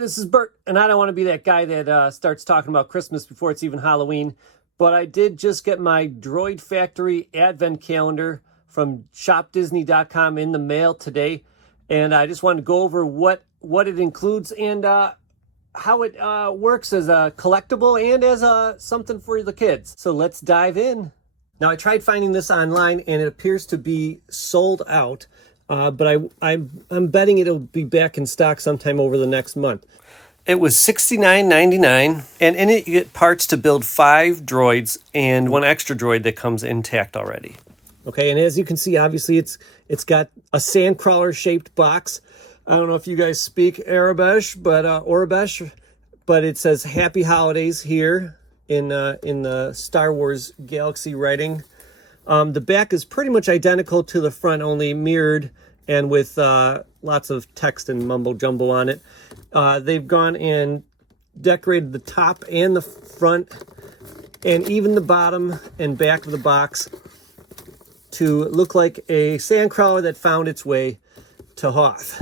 this is Bert, and I don't want to be that guy that starts talking about Christmas before it's even Halloween, but I did just get my Droid Factory Advent Calendar from shopdisney.com in the mail today, and I just wanted to go over what it includes and how it works as a collectible and as something for the kids. So let's dive in. Now, I tried finding this online, and it appears to be sold out. But I'm betting it'll be back in stock sometime over the next month. It was $69.99, and in it you get parts to build 5 droids and 1 extra droid that comes intact already. Okay, and as you can see, obviously it's got a sandcrawler shaped box. I don't know if you guys speak Arabic, but it says Happy Holidays here in the Star Wars Galaxy writing. The back is pretty much identical to the front, only mirrored and with lots of text and mumbo jumbo on it. They've gone and decorated the top and the front and even the bottom and back of the box to look like a sandcrawler that found its way to Hoth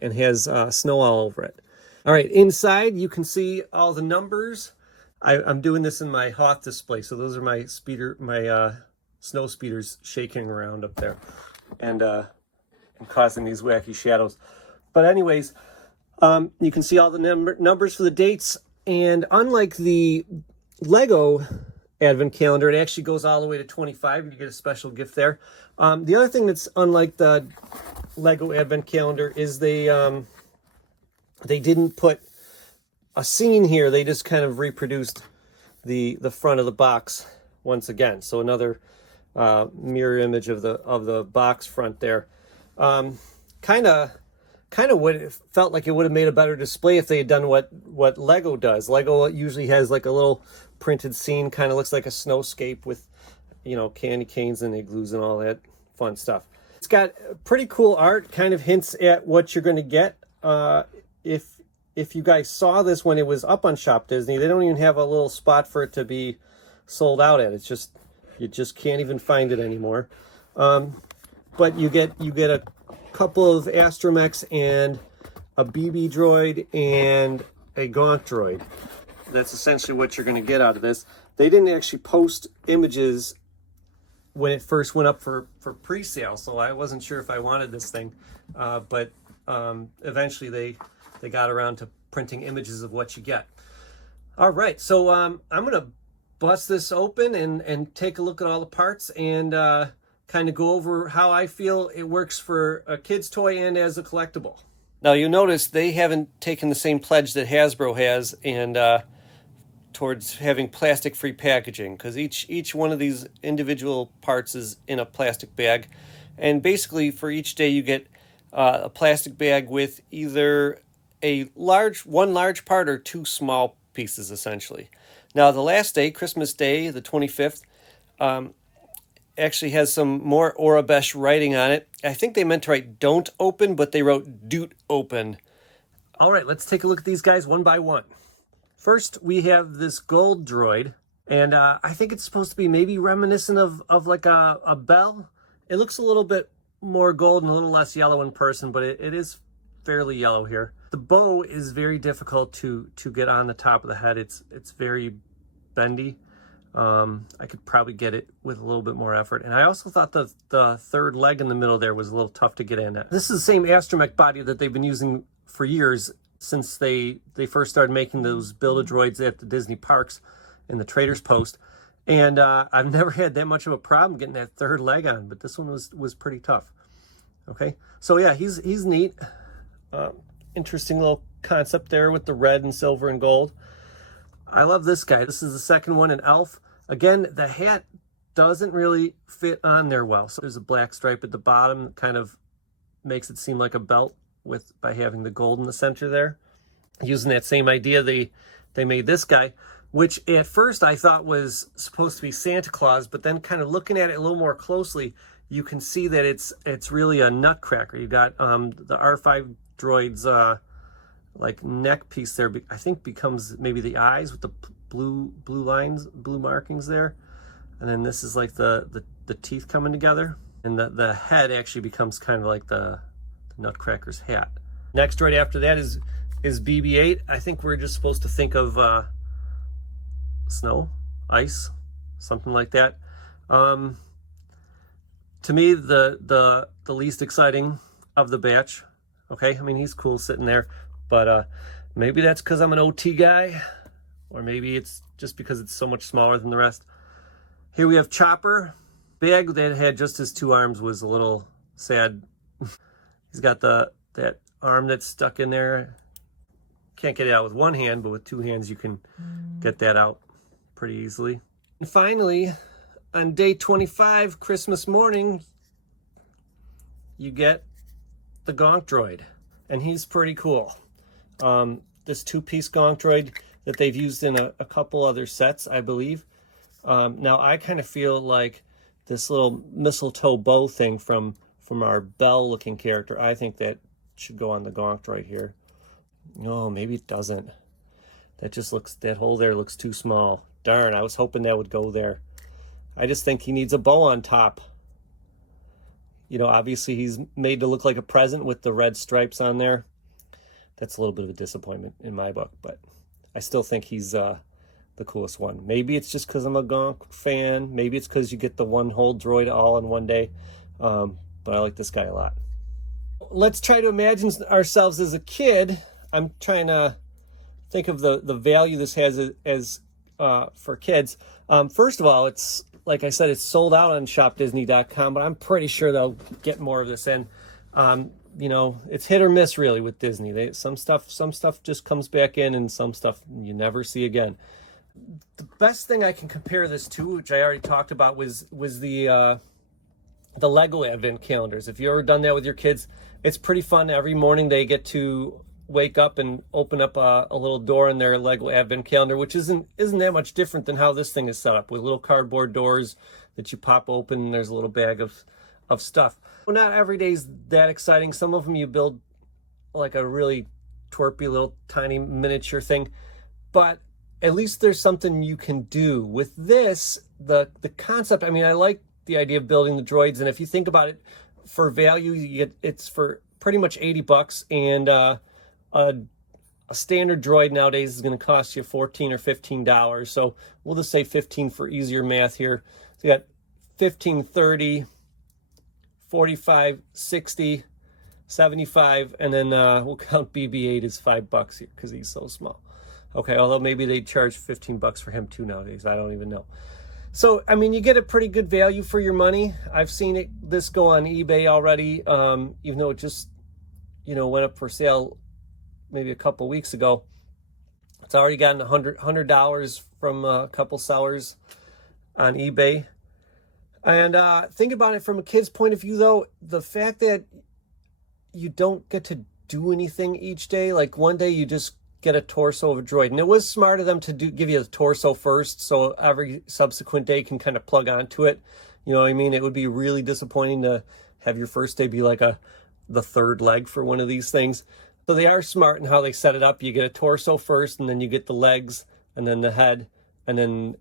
and has snow all over it. All right, inside you can see all the numbers. I'm doing this in my Hoth display, so those are my snow speeders shaking around up there and causing these wacky shadows. But anyways, you can see all the numbers for the dates, and unlike the Lego Advent Calendar, it actually goes all the way to 25, and you get a special gift there. The other thing that's unlike the Lego Advent Calendar is they didn't put a scene here. They just kind of reproduced the front of the box once again. So another mirror image of the box front there. Kind of would it felt like it would have made a better display if they had done what Lego does. Lego usually has like a little printed scene, kind of looks like a snowscape with, you know, candy canes and igloos and all that fun stuff. It's got pretty cool art, kind of hints at what you're going to get. If you guys saw this when it was up on Shop Disney, they don't even have a little spot for it to be sold out at. It's just, you just can't even find it anymore. But you get a couple of Astromechs and a BB droid and a Gaunt droid. That's essentially what you're going to get out of this. They didn't actually post images when it first went up for pre-sale, so I wasn't sure if I wanted this thing. But eventually they got around to printing images of what you get. All right, so I'm going to bust this open and take a look at all the parts and kind of go over how I feel it works for a kid's toy and as a collectible. Now, you notice they haven't taken the same pledge that Hasbro has and towards having plastic-free packaging, because each one of these individual parts is in a plastic bag, and basically for each day you get a plastic bag with either one large part or 2 small pieces, essentially. Now, the last day, Christmas Day, the 25th, actually has some more Arabic writing on it. I think they meant to write "don't open," but they wrote "doot open." All right, let's take a look at these guys one by one. First, we have this gold droid, and I think it's supposed to be maybe reminiscent of like a bell. It looks a little bit more gold and a little less yellow in person, but it is fairly yellow here. The bow is very difficult to get on the top of the head. It's very bendy. I could probably get it with a little bit more effort. And I also thought the third leg in the middle there was a little tough to get in at. This is the same Astromech body that they've been using for years since they first started making those Build-A-Droids at the Disney parks in the Trader's Post. And I've never had that much of a problem getting that third leg on, but this one was pretty tough. Okay, so yeah, he's neat. Interesting little concept there with the red and silver and gold. I love this guy. This is the second one, an elf. Again, the hat doesn't really fit on there well. So there's a black stripe at the bottom that kind of makes it seem like a belt by having the gold in the center there. Using that same idea, they made this guy, which at first I thought was supposed to be Santa Claus, but then kind of looking at it a little more closely, you can see that it's really a nutcracker. You got the R5 droid's like neck piece there, I think becomes maybe the eyes with the blue lines, blue markings there. And then this is like the teeth coming together. And the head actually becomes kind of like the Nutcracker's hat. Next droid after that is is BB-8. I think we're just supposed to think of snow, ice, something like that. To me, the least exciting of the batch. Okay, I mean, he's cool sitting there, but maybe that's because I'm an OT guy, or maybe it's just because it's so much smaller than the rest. Here we have Chopper. Bag that had just his 2 arms was a little sad. He's got that arm that's stuck in there. Can't get it out with one hand, but with 2 hands you can get that out pretty easily. And finally, on day 25, Christmas morning, you get the Gonk Droid, and he's pretty cool. This 2-piece Gonk Droid that they've used in a couple other sets, I believe. Now, I kind of feel like this little mistletoe bow thing from our Belle-looking character, I think that should go on the Gonk Droid here. No, maybe it doesn't. That just looks, that hole there looks too small. Darn, I was hoping that would go there. I just think he needs a bow on top. You know, obviously he's made to look like a present with the red stripes on there. That's a little bit of a disappointment in my book, but I still think he's the coolest one. Maybe it's just because I'm a Gonk fan. Maybe it's because you get the one whole droid all in one day. But I like this guy a lot. Let's try to imagine ourselves as a kid. I'm trying to think of the value this has as for kids. First of all, it's, like I said, it's sold out on shopdisney.com, but I'm pretty sure they'll get more of this in. You know, it's hit or miss really with Disney. Some stuff just comes back in, and some stuff you never see again. The best thing I can compare this to, which I already talked about, was the Lego Advent calendars. If you've ever done that with your kids, it's pretty fun. Every morning they get to wake up and open up a little door in their Lego Advent calendar, which isn't that much different than how this thing is set up, with little cardboard doors that you pop open, and there's a little bag of stuff. Well, not every day's that exciting. Some of them you build like a really twerpy little tiny miniature thing, but at least there's something you can do. With this, the concept, I mean, I like the idea of building the droids, and if you think about it, for value, you get, it's for pretty much $80, and a standard droid nowadays is going to cost you $14 or $15. So we'll just say 15 for easier math here. So you got 15, 30, 45, 60, 75, and then we'll count BB-8 as $5 here because he's so small. Okay, although maybe they charge $15 for him too nowadays. I don't even know. So, I mean, you get a pretty good value for your money. I've seen this go on eBay already, even though it just, you know, went up for sale maybe a couple weeks ago. It's already gotten $100 from a couple sellers on eBay. And think about it from a kid's point of view, though. The fact that you don't get to do anything each day, like one day you just get a torso of a droid. And it was smart of them to give you the torso first, so every subsequent day can kind of plug onto it. You know what I mean? It would be really disappointing to have your first day be like the third leg for one of these things. So they are smart in how they set it up. You get a torso first, and then you get the legs, and then the head, and then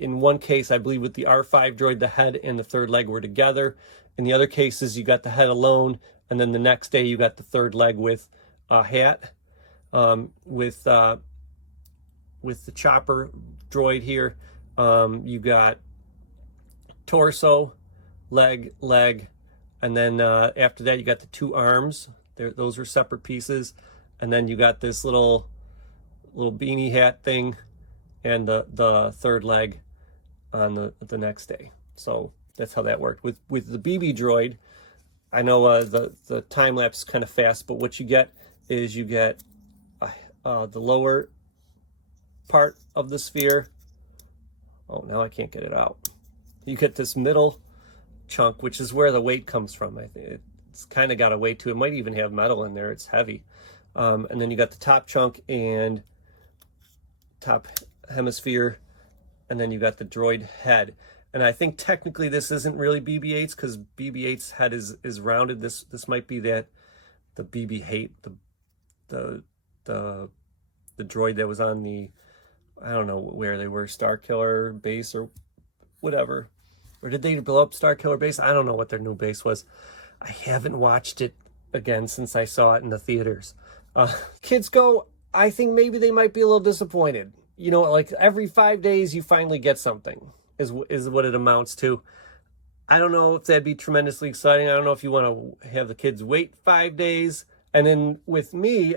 in one case, I believe with the R5 droid, the head and the third leg were together. In the other cases, you got the head alone, and then the next day you got the third leg with a hat. With the Chopper droid here, you got torso, leg, and then after that you got the 2 arms. Those are separate pieces, and then you got this little beanie hat thing, and the third leg on the next day. So that's how that worked. With the BB droid, I know the time lapse is kind of fast, but what you get is you get the lower part of the sphere. Oh, now I can't get it out. You get this middle chunk, which is where the weight comes from. I think it's kind of got a weight to it. It might even have metal in there. It's heavy. And then you got the top chunk and top hemisphere, and then you got the droid head. And I think technically this isn't really BB-8's, because BB-8's head is rounded. This might be that the BB-8, the droid that was on the, I don't know where they were, Star Killer base or whatever. Or did they blow up Star Killer base? I don't know what their new base was. I haven't watched it again since I saw it in the theaters. Kids go, I think maybe they might be a little disappointed. You know, like every 5 days you finally get something is what it amounts to. I don't know if that'd be tremendously exciting. I don't know if you want to have the kids wait 5 days. And then with me,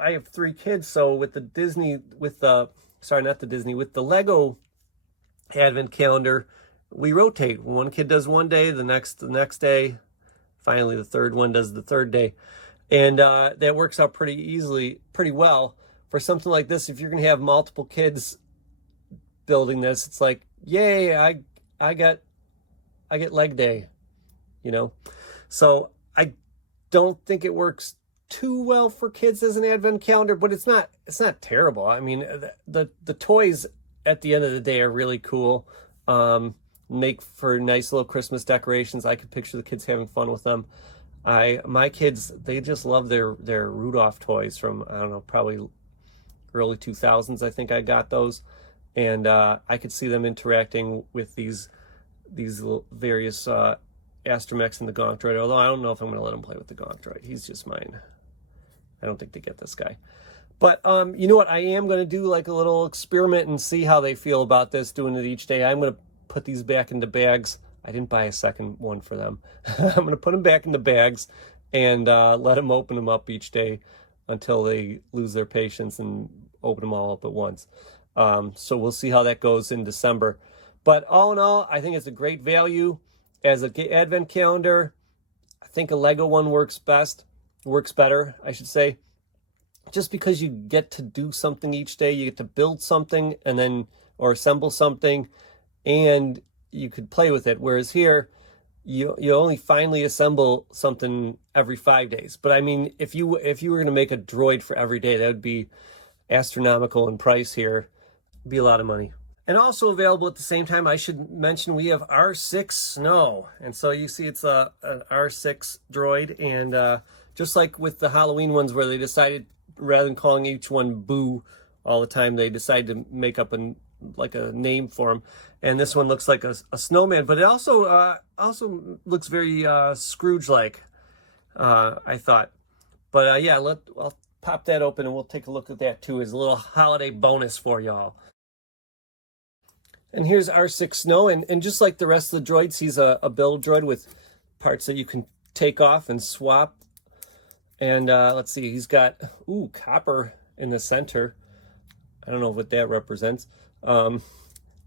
I have 3 kids. So with the Lego Advent calendar, we rotate. One kid does one day, the next day. Finally, the third one does the third day. And that works out pretty well. For something like this, if you're going to have multiple kids building this, it's like, yay, I get leg day, you know? So I don't think it works too well for kids as an advent calendar, but it's not terrible. I mean, the toys at the end of the day are really cool. Make for nice little Christmas decorations. I could picture the kids having fun with them. My kids, they just love their Rudolph toys from, I don't know, probably early 2000s. I think I got those. And I could see them interacting with these various Astromechs and the Gonk Droid, although I don't know if I'm going to let them play with the Gonk Droid. He's just mine. I don't think they get this guy. But you know what? I am going to do like a little experiment and see how they feel about this, doing it each day. I'm going to put these back into bags. I didn't buy a second one for them. I'm going to put them back into bags and let them open them up each day until they lose their patience and open them all up at once. So we'll see how that goes in December. But all in all, I think it's a great value as an advent calendar. I think a Lego one works better, I should say. Just because you get to do something each day, you get to build something and then, or assemble something, and you could play with it. Whereas here, you only finally assemble something every 5 days. But I mean, if you were going to make a droid for every day, that would be astronomical in price here. It'd be a lot of money. And also available at the same time, I should mention, we have R6 Snow. And so you see it's an R6 droid. And just like with the Halloween ones where they decided, rather than calling each one Boo all the time, they decided to make up a name for him. And this one looks like a snowman, but it also looks very Scrooge-like, I thought. But yeah, I'll pop that open and we'll take a look at that too as a little holiday bonus for y'all. And here's R6 Snow, and just like the rest of the droids, he's a build droid with parts that you can take off and swap. And let's see, he's got, copper in the center. I don't know what that represents.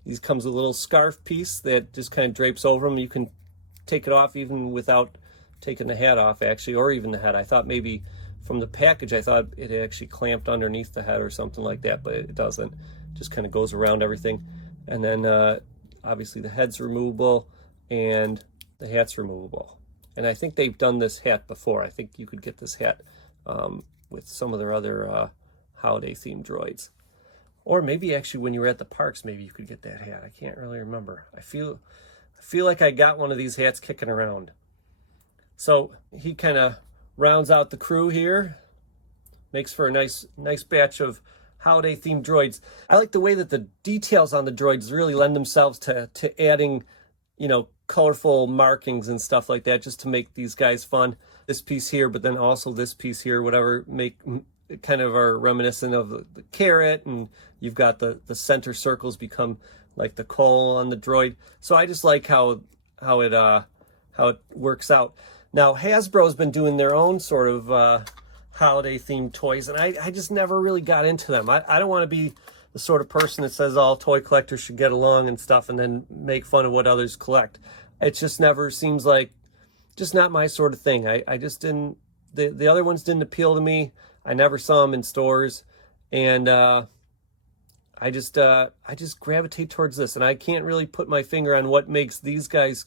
He comes with a little scarf piece that just kind of drapes over him. You can take it off even without taking the hat off, actually, or even the head. I thought maybe from the package, I thought it actually clamped underneath the head or something like that, but it doesn't. It just kind of goes around everything. And then obviously the head's removable and the hat's removable. And I think they've done this hat before. I think you could get this hat with some of their other holiday-themed droids. Or maybe actually when you were at the parks, maybe you could get that hat. I can't really remember. I feel like I got one of these hats kicking around. So he kind of rounds out the crew here. Makes for a nice batch of holiday-themed droids. I like the way that the details on the droids really lend themselves to adding, colorful markings and stuff like that, just to make these guys fun. This piece here, but then also this piece here, whatever, make kind of are reminiscent of the carrot, and you've got the center circles become like the coal on the droid. So I just like how it works out. Now Hasbro's been doing their own sort of holiday themed toys, and I just never really got into them. I don't want to be the sort of person that says all toy collectors should get along and stuff and then make fun of what others collect. It just never seems like, just not my sort of thing. I just didn't, the other ones didn't appeal to me. I never saw them in stores, and I just gravitate towards this, and I can't really put my finger on what makes these guys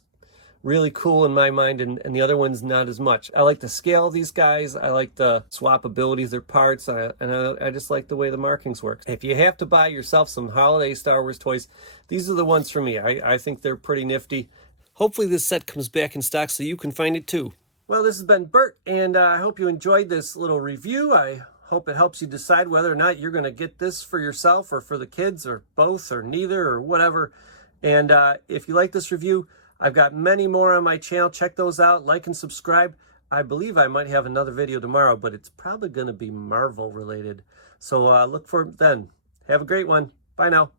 really cool in my mind, and the other ones not as much. I like the scale of these guys. I like the swappability of their parts, and I just like the way the markings work. If you have to buy yourself some holiday Star Wars toys, these are the ones for me. I think they're pretty nifty. Hopefully this set comes back in stock so you can find it too. Well, this has been Bert, and I hope you enjoyed this little review. I hope it helps you decide whether or not you're going to get this for yourself or for the kids, or both, or neither, or whatever. And if you like this review, I've got many more on my channel. Check those out. Like and subscribe. I believe I might have another video tomorrow, but it's probably going to be Marvel related. So look for it then. Have a great one. Bye now.